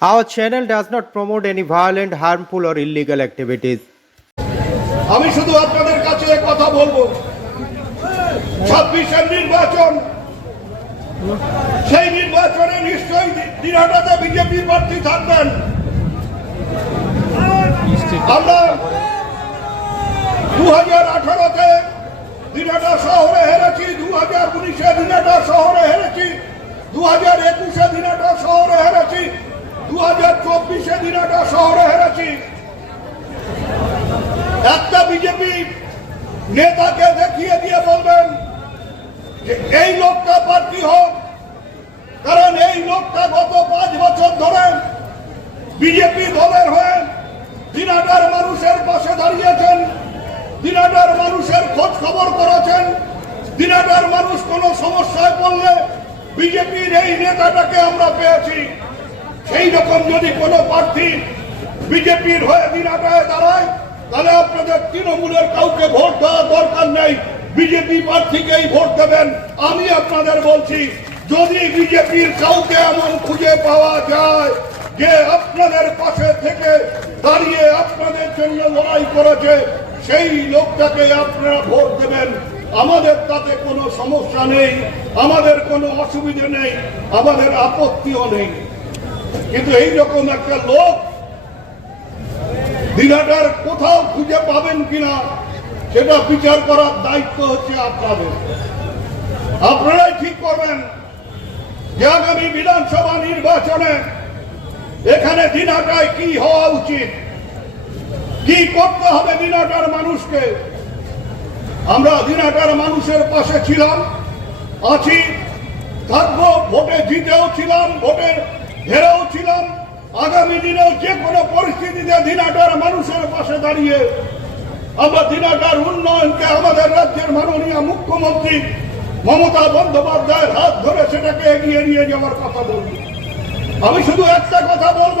Our channel does not promote any violent, harmful, or illegal activities. আমি শুধু আপনাদের কাছে কথা বলব। ছাব্বিশের নির্বাচন সেই নির্বাচনে নিশ্চয়ই দিনহাটাতে বিজেপির প্রার্থী থাকবেন। আমরা দু হাজার আঠারোতে দিনহাটা শহরে হেরেছি দু হাজার উনিশে দিনহাটা শহরে হেরেছি দু হাজার একুশে দিনহাটা শহরে হেরেছি। চব্বিশে শহরে হেরেছি। একটা বিজেপি নেতাকে দেখিয়ে দিয়ে বলবেন যে এই লোকটা প্রার্থী হোক, কারণ এই লোকটা গত পাঁচ বছর ধরে বিজেপি দলের হয়ে দিনাটার মানুষের পাশে দাঁড়িয়েছেন, দিনাটার মানুষের খোঁজ খবর করেছেন। দিনাটার মানুষ কোনো সমস্যায় পড়লে বিজেপির এই নেতাটাকে আমরা পেয়েছি। সেই রকম যদি কোনো প্রার্থী বিজেপির হয়ে দিনাটায় দাঁড়ায়, তাহলে আপনাদের তৃণমূলের কাউকে ভোট দেওয়ার দরকার নেই। বিজেপি প্রার্থীকেই ভোট দেবেন। আমি আপনাদের বলছি, যদি বিজেপির কাউকে এমন খুঁজে পাওয়া যায় যে আপনাদের পাশে থেকে দাঁড়িয়ে আপনাদের জন্য লড়াই করেছে, সেই লোকটাকে আপনারা ভোট দেবেন। আমাদের তাতে কোনো সমস্যা নেই, আমাদের কোনো অসুবিধে নেই, আমাদের আপত্তিও নেই। কিন্তু এই রকম একটা লোক দিনাটার কোথাও খুঁজে পাবেন কিনা, সেটা বিচার করার দায়িত্ব হচ্ছে আপনাদের। আপনারাই ঠিক করবেন যে আগামী বিধানসভা নির্বাচনে এখানে দিনাটায় কি হওয়া উচিত, কি করতে হবে দিনাটার মানুষকে। আমরা দিনাটার মানুষের পাশে ছিলাম, আছি, থাকব, ভোটে জিতেও ছিলাম ভোটে হেরেও ছিলাম আগামী দিনেও যে কোনো পরিস্থিতিতে দিনাটার মানুষের পাশে দাঁড়িয়ে আমরা দিনাটার উন্নয়নকে আমাদের রাজ্যের মাননীয় মুখ্যমন্ত্রী মমতা বন্দ্যোপাধ্যায়ের হাত ধরে সেটাকে এগিয়ে নিয়ে যাওয়ার কথা বলব। আমি শুধু একটা কথা বলব।